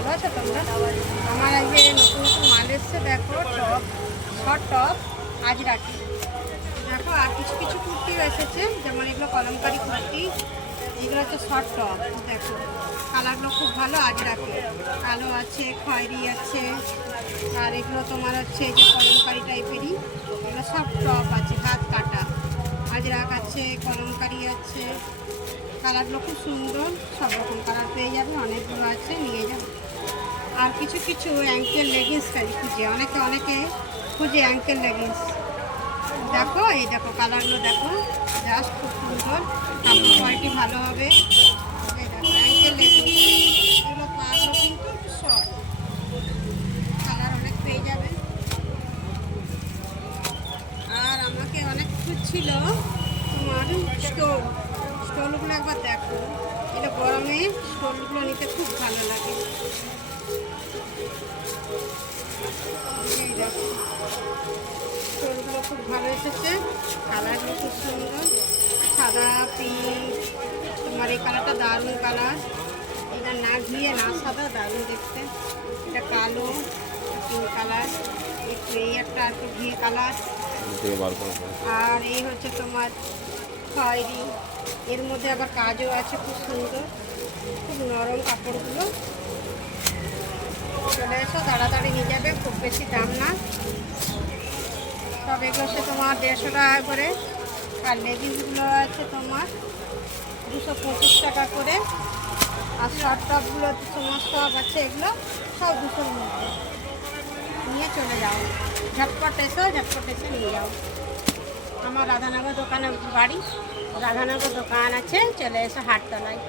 ভালো আছো তোমরা? আমার আজকে নতুন নতুন মাল এসছে, দেখো টপ, শর্ট টপ আজ রাখি। দেখো আর কিছু কিছু কুর্তিও এসেছে, যেমন এগুলো কলমকারি কুর্তি, এগুলো হচ্ছে শর্ট টপ। দেখো কালারগুলো খুব ভালো, আজ রাখি। কালো আছে, খয়েরি আছে, আর এগুলো তোমার হচ্ছে এই যে কলমকারি টাইপেরই, এগুলো সব টপ আছে, হাত কাটা। আজরাক আছে, কলমকারি আছে, কালারগুলো খুব সুন্দর, সব রকম কালার পেয়ে যাবে, অনেকগুলো আছে, নিয়ে যাবে। আর কিছু কিছু অ্যাঙ্কেল লেগিংস খুঁজে, অনেকে খুঁজে অ্যাঙ্কেল লেগিংস। দেখো এই দেখো কালারগুলো দেখো, জাস্ট খুব সুন্দর, কাপড় কোয়ালিটি ভালো হবে। এই দেখো অ্যাঙ্কেল লেগিংস, এগুলো পাগুলো কিন্তু একটু শর্ট, কালার অনেক পেয়ে যাবে। আর আমাকে অনেক খুঁজছিল তোমার স্টোলগুলো একবার দেখো, এটা গরমে স্টোলগুলো নিতে খুব ভালো লাগে। এই দেখো স্টোলগুলো খুব ভালো এসেছে, কালারগুলো খুব সুন্দর, সাদা পিঙ্ক, তোমার এই কালারটা দারুণ কালার, এটা না ঘিয়ে না সাদা, দারুণ দেখতে। এটা কালো পিঙ্ক কালার, একটু এই একটা একটু ঘিয়ে কালার, আর এই হচ্ছে তোমার খয়েরি, এর মধ্যে আবার কাজও আছে, খুব সুন্দর, খুব নরম কাপড়গুলো। চলে এসো, তাড়াতাড়ি নিয়ে যাবে, খুব বেশি দাম না, সব এগুলো হচ্ছে তোমার 150 টাকা করে। আর লেগিংসগুলো আছে তোমার 225 টাকা করে। আর শর্ট টপগুলো তোমার সব আছে, এগুলো সব 200-র মধ্যে। নিয়ে চলে যাও, ঝটপট এসে নিয়ে যাও। আমার রাধানগর দোকানে বাড়ি, রাধানগর দোকান আছে, চলে এসো হাটতলায়।